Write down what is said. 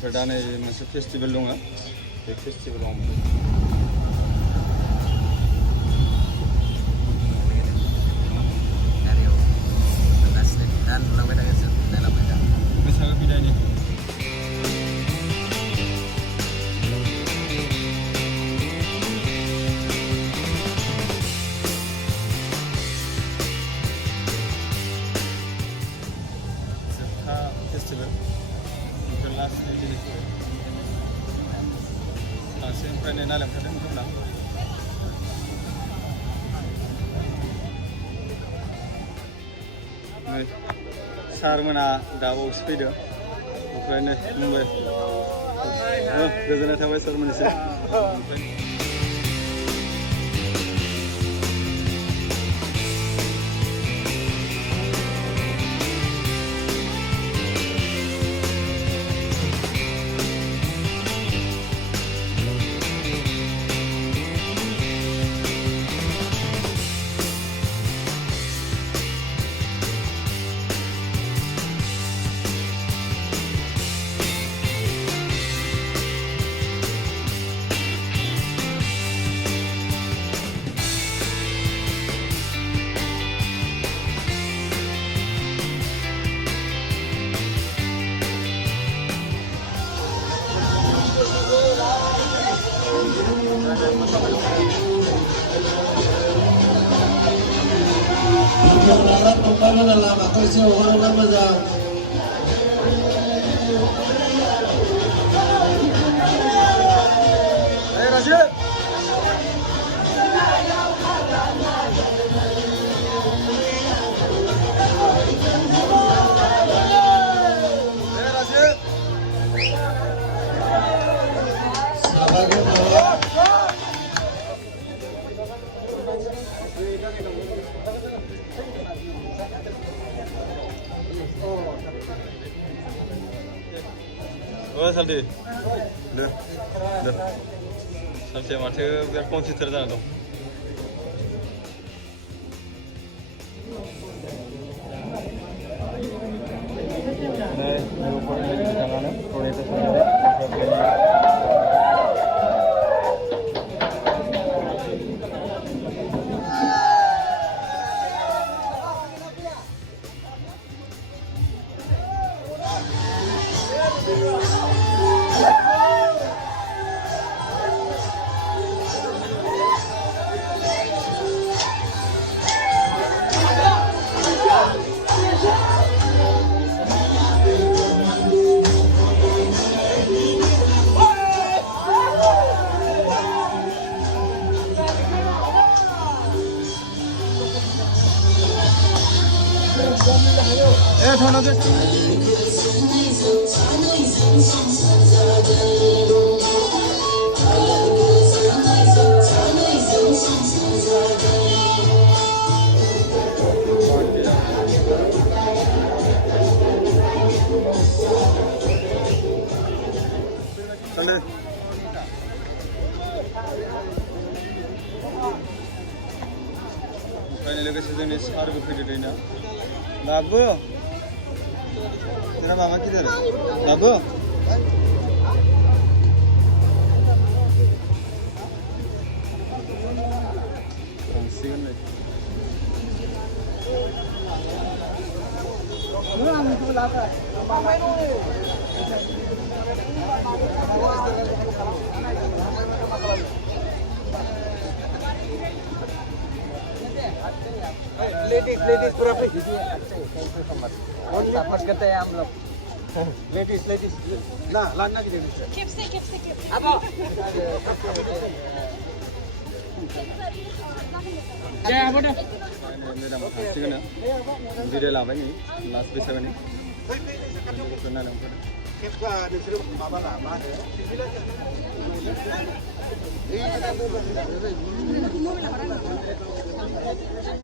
ओमफ्राय दा नै मोनसे फेस्टिभेल दङ बे फेस्टिभेलाव बैसागो बिदायनि जोबथा फेस्टिभेल ओमफ्राय लास्ट दिनै सानसेनिफ्रायनो नालाय ओंखारदों जोंना नै सारमोना दाबावसो फैदों ओमफ्रायनो बुंबाय गोजोननाय थाबाय सारमोननिसिम ओमफ्राय Orang kembali dalam aksi orang Ramadan. Ayo Rashid. Ayo Rashid. Sebagai bahwa Oh, Saldi. Loh. Sampai माथो बिराद कनसिडार जाना दं नै फरायनाय बिथाङानो फरायनाय थाना दे लोगोसे जोंनि सारबो फैदो दैना लाबो तेरा मामा किधर है लाबो थांसिगोन नै Ladies पूरा free dapat kata yang belum ladies nah lana gitu keep apa ya apa dah madam थांसिगोन बिदाय लाबाय नै लास्ट बैसागोनि खोनादों kita disuruh apa lah mana